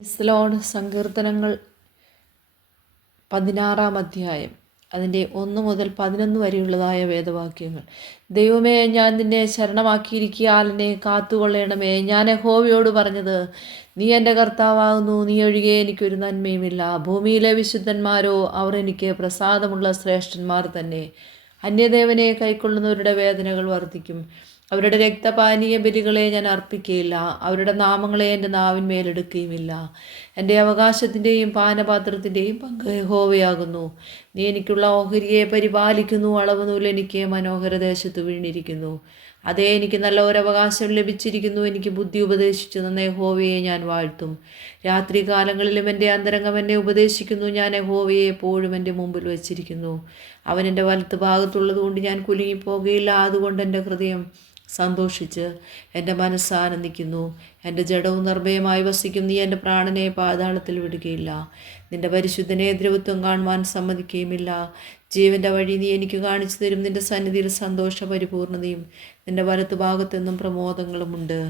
ഇസ്ലോൺ സങ്കീർത്തനങ്ങൾ 16-ാം അധ്യായം അതിൻ്റെ 1 മുതൽ 11 വരെയുള്ളതായ വേദവാക്യങ്ങൾ. ദൈവമേ, ഞാൻ നിന്നെ ശരണമാക്കിയിരിക്കിയാൽ എന്നെ കാത്തുകൊള്ളണമേ. ഞാൻ യഹോവയോട് പറഞ്ഞത്, നീ എൻ്റെ കർത്താവാകുന്നു, നീ ഒഴികെ എനിക്കൊരു നന്മയുമില്ല. ഭൂമിയിലെ വിശുദ്ധന്മാരോ, അവർ എനിക്ക് പ്രസാദമുള്ള ശ്രേഷ്ഠന്മാർ തന്നെ. അന്യദേവനെ കൈക്കൊള്ളുന്നവരുടെ വേദനകൾ വർദ്ധിക്കും. അവരുടെ രക്തപാനീയ ബലികളെ ഞാൻ അർപ്പിക്കുകയില്ല. അവരുടെ നാമങ്ങളെ എൻ്റെ നാവിന്മേലെടുക്കുകയുമില്ല. എൻ്റെ അവകാശത്തിൻ്റെയും പാനപാത്രത്തിൻ്റെയും പങ്ക് യഹോവയാകുന്നു. നീ എനിക്കുള്ള ഓഹരിയെ പരിപാലിക്കുന്നു. അളവ് നൂൽ എനിക്ക് മനോഹരദേശത്ത് വീണിരിക്കുന്നു. അതേ, എനിക്ക് നല്ല ഒരവകാശം ലഭിച്ചിരിക്കുന്നു. എനിക്ക് ബുദ്ധി ഉപദേശിച്ചു തന്ന യഹോവയെ ഞാൻ വാഴ്ത്തും. രാത്രികാലങ്ങളിലും എൻ്റെ അന്തരംഗം എന്നെ ഉപദേശിക്കുന്നു. ഞാൻ യഹോവയെ എപ്പോഴും എൻ്റെ മുമ്പിൽ വച്ചിരിക്കുന്നു. അവൻ എൻ്റെ വലത്ത് ഭാഗത്തുള്ളതുകൊണ്ട് ഞാൻ കുലുങ്ങിപ്പോകുകയില്ല. അതുകൊണ്ട് എൻ്റെ ഹൃദയം സന്തോഷിച്ച് എൻ്റെ മനസ്സ് ആനന്ദിക്കുന്നു. എൻ്റെ ജഡവും നിർഭയമായി വസിക്കും. നീ എൻ്റെ പ്രാണനെ പാതാളത്തിൽ വിടുകയില്ല. നിൻ്റെ പരിശുദ്ധനെ ദ്രവത്വം കാണുവാൻ സമ്മതിക്കുകയുമില്ല. ജീവൻ്റെ വഴി നീ എനിക്ക് കാണിച്ചു തരും. നിൻ്റെ സന്നിധിയിൽ സന്തോഷ പരിപൂർണതയും നിൻ്റെ വലത്ത് ഭാഗത്തെന്നും പ്രമോദങ്ങളുമുണ്ട്.